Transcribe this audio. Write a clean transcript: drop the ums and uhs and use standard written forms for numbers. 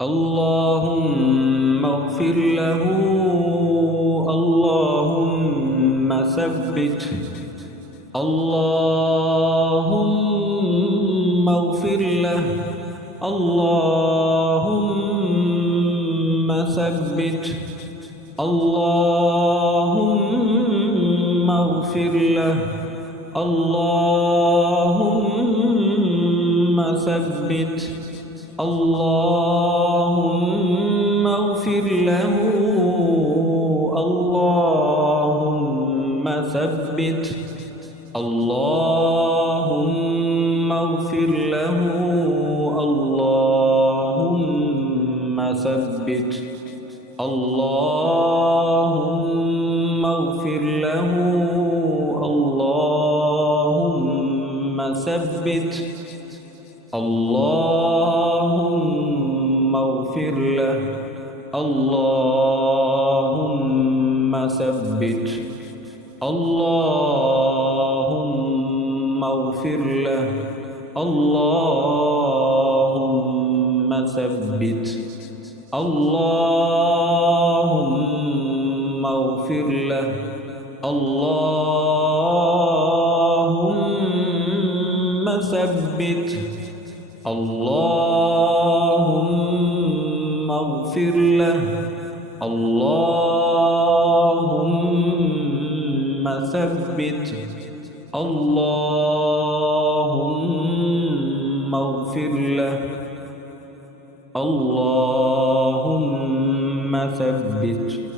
اللهم اغفر له. اللهم ثبته. اللهم اغفر له. اللهم ثبته. اللهم اغفر له. اللهم ثبته. اللهم اغفر له. اللهم ثبته. اللهم اغفر له. اللهم ثبته. اللهم اغفر له. اللهم ثبته. اللهم اغفر له. اللهم ثبته. اللهم اغفر له. اللهم ثبته. اللهم اغفر له. اللهم ثبته. اللهم اغفر له. اللهم ثبته. اللهم اغفر له. اللهم ثبته.